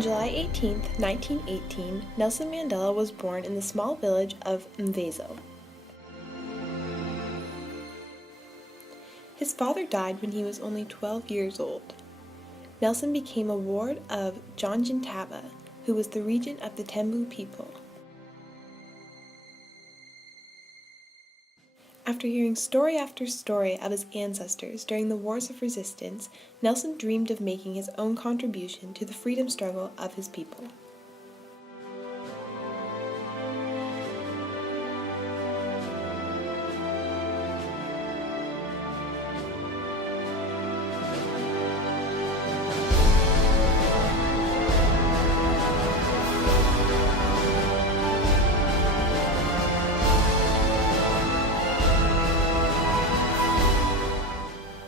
On July 18, 1918, Nelson Mandela was born in the small village of Mvezo. His father died when he was only 12 years old. Nelson became a ward of John Jintaba, who was the regent of the Tembu people. After hearing story after story of his ancestors during the wars of resistance, Nelson dreamed of making his own contribution to the freedom struggle of his people.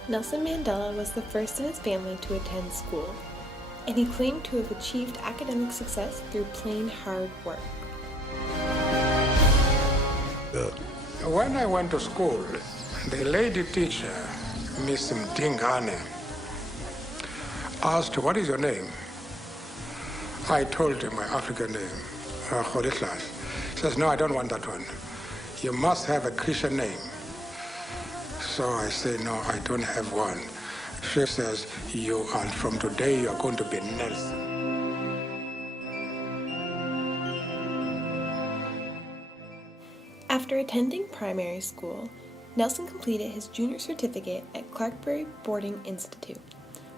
Nelson Mandela was the first in his family to attend school, and he claimed to have achieved academic success through plain hard work. When I went to school, the lady teacher, Miss Mdingane, asked, "What is your name?" I told her my African name, Kholiklas. She says, "No, I don't want that one. You must have a Christian name." So I say, "No, I don't have one." She says, from today, you are going to be Nelson. After attending primary school, Nelson completed his junior certificate at Clarkbury Boarding Institute,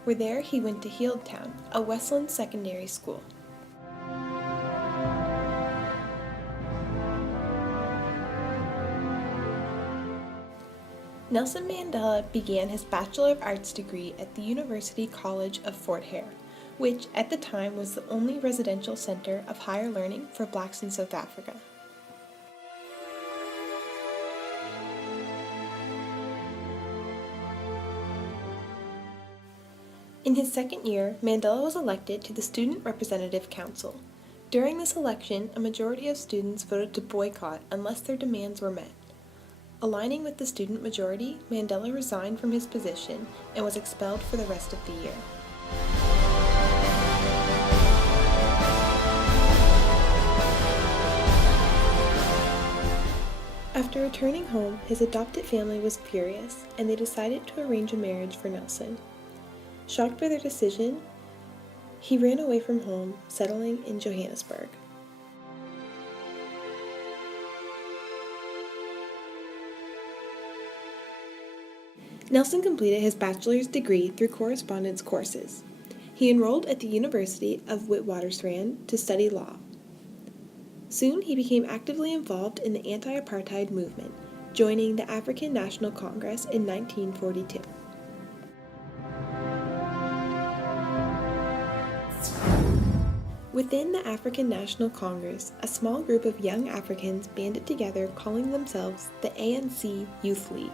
where there he went to Healdtown, a Westland secondary school. Nelson Mandela began his Bachelor of Arts degree at the University College of Fort Hare, which at the time was the only residential center of higher learning for blacks in South Africa. In his second year, Mandela was elected to the Student Representative Council. During this election, a majority of students voted to boycott unless their demands were met. Aligning with the student majority, Mandela resigned from his position and was expelled for the rest of the year. After returning home, his adopted family was furious, and they decided to arrange a marriage for Nelson. Shocked by their decision, he ran away from home, settling in Johannesburg. Nelson completed his bachelor's degree through correspondence courses. He enrolled at the University of Witwatersrand to study law. Soon he became actively involved in the anti-apartheid movement, joining the African National Congress in 1942. Within the African National Congress, a small group of young Africans banded together calling themselves the ANC Youth League.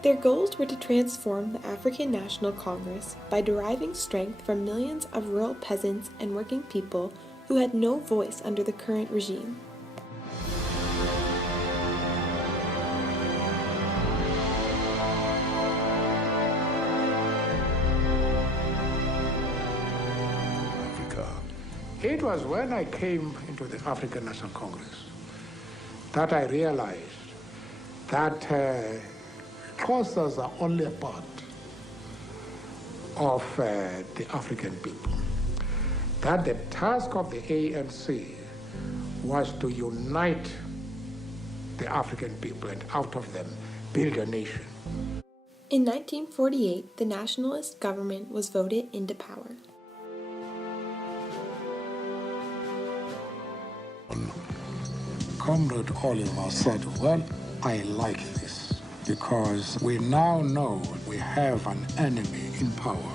Their goals were to transform the African National Congress by deriving strength from millions of rural peasants and working people who had no voice under the current regime. It was when I came into the African National Congress that I realized that Xhosas are only a part of the African people. That the task of the ANC was to unite the African people and out of them build a nation. In 1948, the nationalist government was voted into power. Comrade Oliver said, "Well, I like this because we now know we have an enemy in power.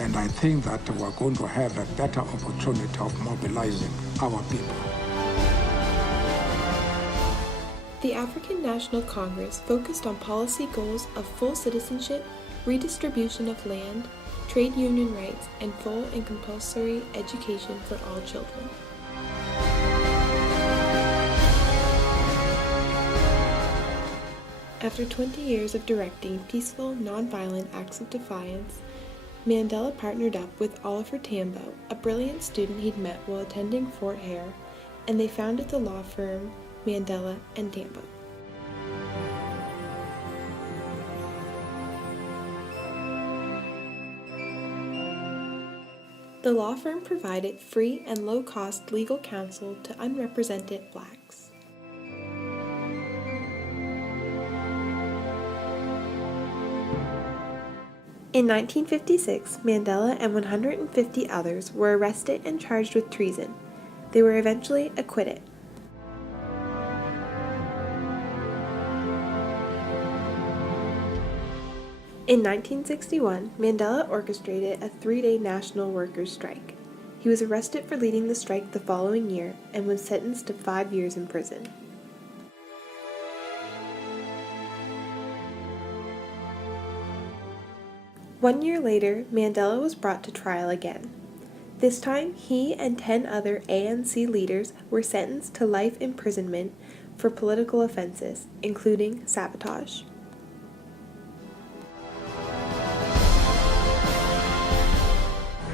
And I think that we're going to have a better opportunity of mobilizing our people." The African National Congress focused on policy goals of full citizenship, redistribution of land, trade union rights, and full and compulsory education for all children. After 20 years of directing peaceful, nonviolent acts of defiance, Mandela partnered up with Oliver Tambo, a brilliant student he'd met while attending Fort Hare, and they founded the law firm Mandela and Tambo. The law firm provided free and low-cost legal counsel to unrepresented blacks. In 1956, Mandela and 150 others were arrested and charged with treason. They were eventually acquitted. In 1961, Mandela orchestrated a 3-day national workers' strike. He was arrested for leading the strike the following year and was sentenced to 5 years in prison. One year later, Mandela was brought to trial again. This time, he and 10 other ANC leaders were sentenced to life imprisonment for political offenses, including sabotage.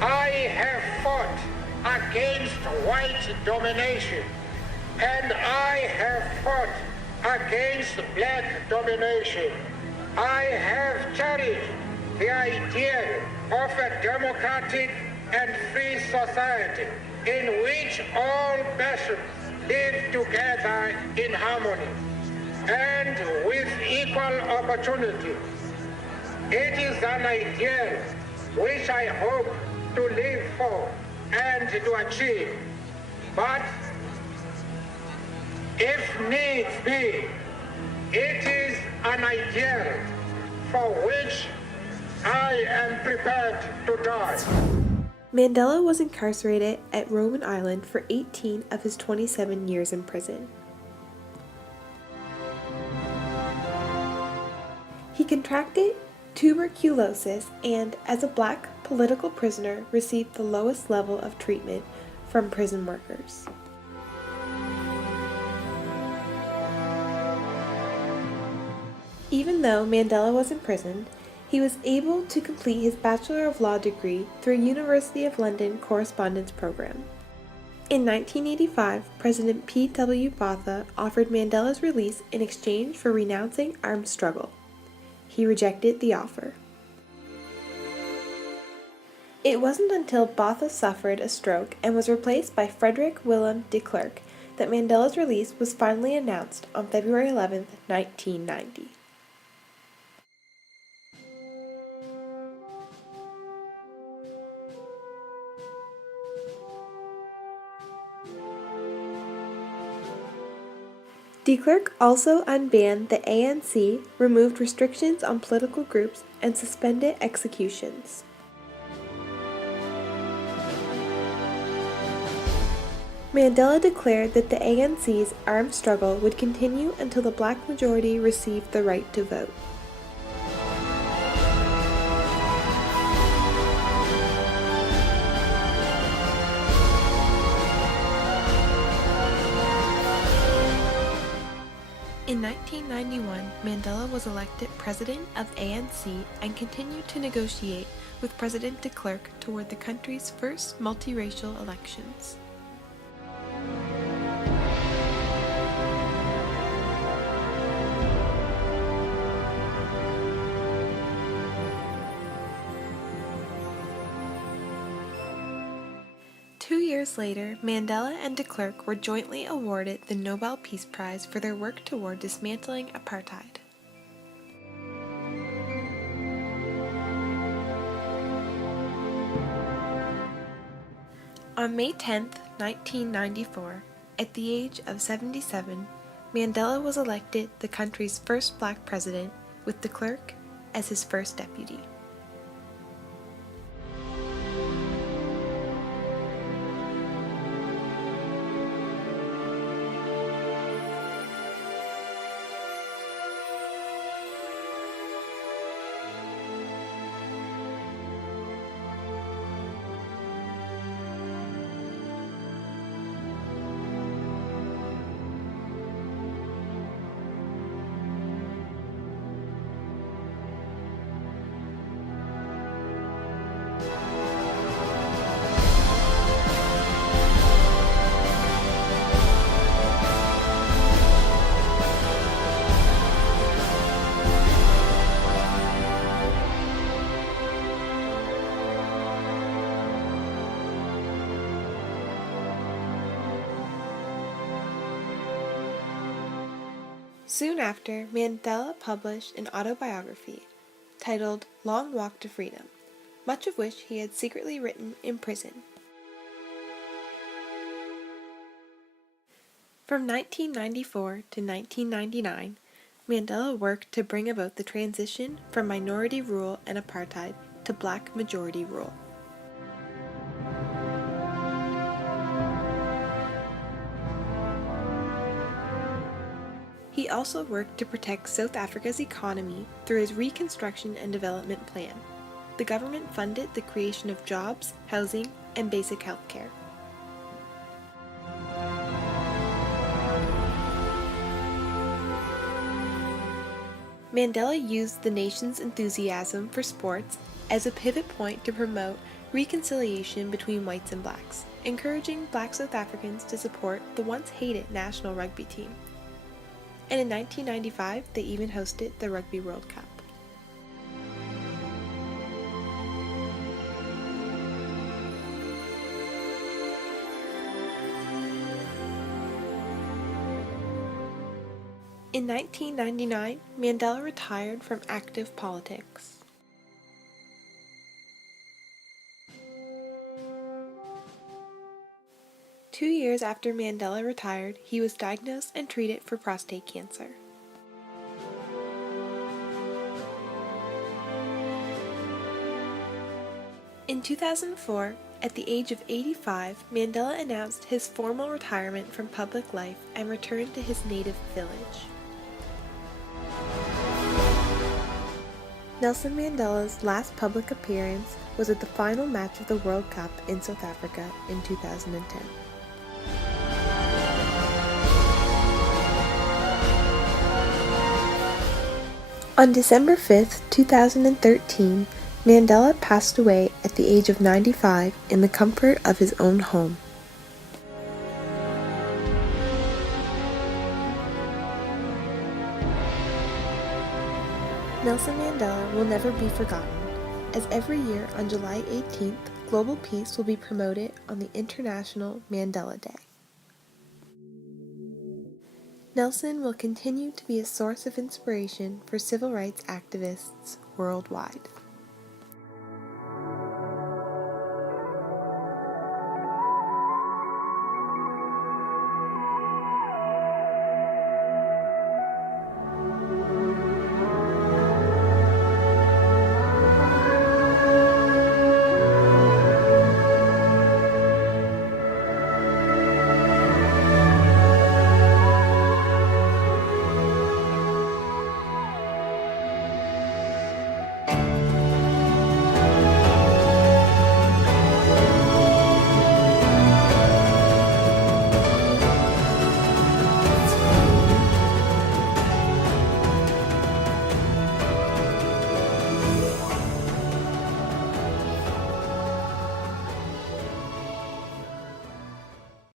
I have fought against white domination, and I have fought against black domination. I have cherished the idea of a democratic and free society in which all persons live together in harmony and with equal opportunity. It is an ideal which I hope to live for and to achieve. But if needs be, it is an ideal for which I am prepared to die. Mandela was incarcerated at Robben Island for 18 of his 27 years in prison. He contracted tuberculosis and, as a black political prisoner, received the lowest level of treatment from prison workers. Even though Mandela was imprisoned, he was able to complete his Bachelor of Law degree through University of London correspondence program. In 1985, President P.W. Botha offered Mandela's release in exchange for renouncing armed struggle. He rejected the offer. It wasn't until Botha suffered a stroke and was replaced by Frederick Willem de Klerk that Mandela's release was finally announced on February 11, 1990. De Klerk also unbanned the ANC, removed restrictions on political groups, and suspended executions. Mandela declared that the ANC's armed struggle would continue until the black majority received the right to vote. In 1991, Mandela was elected president of ANC and continued to negotiate with President de Klerk toward the country's first multiracial elections. Two years later, Mandela and de Klerk were jointly awarded the Nobel Peace Prize for their work toward dismantling apartheid. On May 10, 1994, at the age of 77, Mandela was elected the country's first black president, with de Klerk as his first deputy. Soon after, Mandela published an autobiography titled Long Walk to Freedom, much of which he had secretly written in prison. From 1994 to 1999, Mandela worked to bring about the transition from minority rule and apartheid to black majority rule. He also worked to protect South Africa's economy through his Reconstruction and Development Plan. The government funded the creation of jobs, housing, and basic health care. Mandela used the nation's enthusiasm for sports as a pivot point to promote reconciliation between whites and blacks, encouraging black South Africans to support the once hated national rugby team. And in 1995, they even hosted the Rugby World Cup. In 1999, Mandela retired from active politics. Two years after Mandela retired, he was diagnosed and treated for prostate cancer. In 2004, at the age of 85, Mandela announced his formal retirement from public life and returned to his native village. Nelson Mandela's last public appearance was at the final match of the World Cup in South Africa in 2010. On December 5, 2013, Mandela passed away at the age of 95 in the comfort of his own home. Nelson Mandela will never be forgotten, as every year on July 18th, global peace will be promoted on the International Mandela Day. Nelson will continue to be a source of inspiration for civil rights activists worldwide.